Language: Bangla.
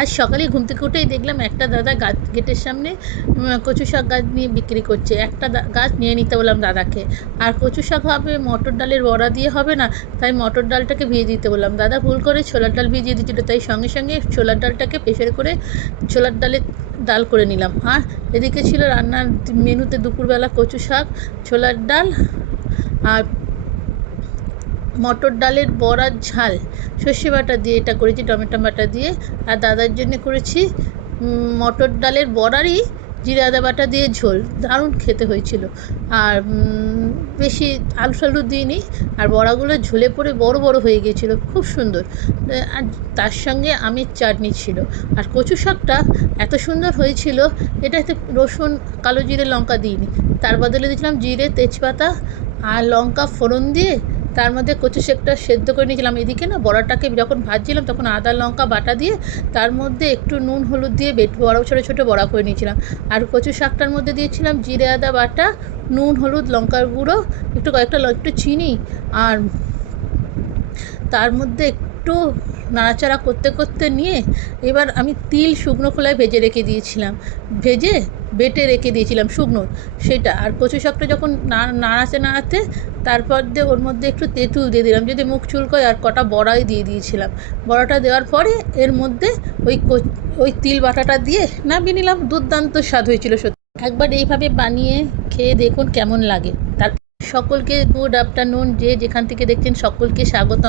আজ সকালে ঘুম থেকে উঠেই দেখলাম একটা দাদা গাছ গেটের সামনে কচু শাক গাছ নিয়ে বিক্রি করছে। একটা গাছ নিয়ে নিতে বললাম দাদাকে। আর কচু শাক হবে মটর ডালের বড়া দিয়ে হবে না, তাই মটর ডালটাকে ভিজিয়ে দিতে বললাম। দাদা ভুল করে ছোলার ডাল ভিজিয়ে দিচ্ছিল, তাই সঙ্গে সঙ্গে ছোলার ডালটাকে প্রেসারে করে ছোলার ডাল করে নিলাম। আর এদিকে ছিল রান্নার মেনুতে দুপুরবেলা কচু শাক, ছোলার ডাল আর মটর ডালের বড়ার ঝাল সর্ষে বাটা দিয়ে এটা করেছি, টমেটো বাটা দিয়ে। আর দাদার জন্য করেছি মটর ডালের বড়ারই জিরে আদা বাটা দিয়ে ঝোল, দারুণ খেতে হয়েছিল। আর বেশি আলু ফালু দিইনি, আর বড়াগুলো ঝোলে পড়ে বড় বড় হয়ে গিয়েছিলো, খুব সুন্দর। আর তার সঙ্গে আমের চাটনি ছিল। আর কচু শাকটা এত সুন্দর হয়েছিল, এটাতে রসুন কালো জিরে লঙ্কা দিইনি, তার বদলে দিয়েছিলাম জিরে তেজপাতা আর লঙ্কা ফোড়ন দিয়ে তার মধ্যে কচু শাকটা সেদ্ধ করে নিয়েছিলাম। এদিকে না বড়াটাকে যখন ভাজছিলাম তখন আদা লঙ্কা বাটা দিয়ে তার মধ্যে একটু নুন হলুদ দিয়ে বড় ছোটো ছোটো বড়া করে নিয়েছিলাম। আর কচু শাকটার মধ্যে দিয়েছিলাম জিরে আদা বাটা, নুন হলুদ লঙ্কার গুঁড়ো, একটু চিনি, আর তার মধ্যে একটু নাড়াচাড়া করতে করতে নিয়ে এবার আমি তিল শুকনো খোলায় ভেজে বেটে রেখে দিয়েছিলাম শুকনো সেটা। আর কচু শাকটা যখন নাড়াতে তারপর দিয়ে ওর মধ্যে একটু তেঁতুল দিয়ে দিলাম যদি মুখ চুলকোয়, আর কটা বড়াই দিয়ে দিয়েছিলাম। বড়াটা দেওয়ার পরে এর মধ্যে ওই তিল বাটাটা দিয়ে নামিয়ে নিলাম। দুর্দান্ত স্বাদ হয়েছিল সত্যি। একবার এইভাবে বানিয়ে খেয়ে দেখুন কেমন লাগে। তার সকলকে গুড আফটারনুন, যে যেখান থেকে দেখছেন সকলকে স্বাগত।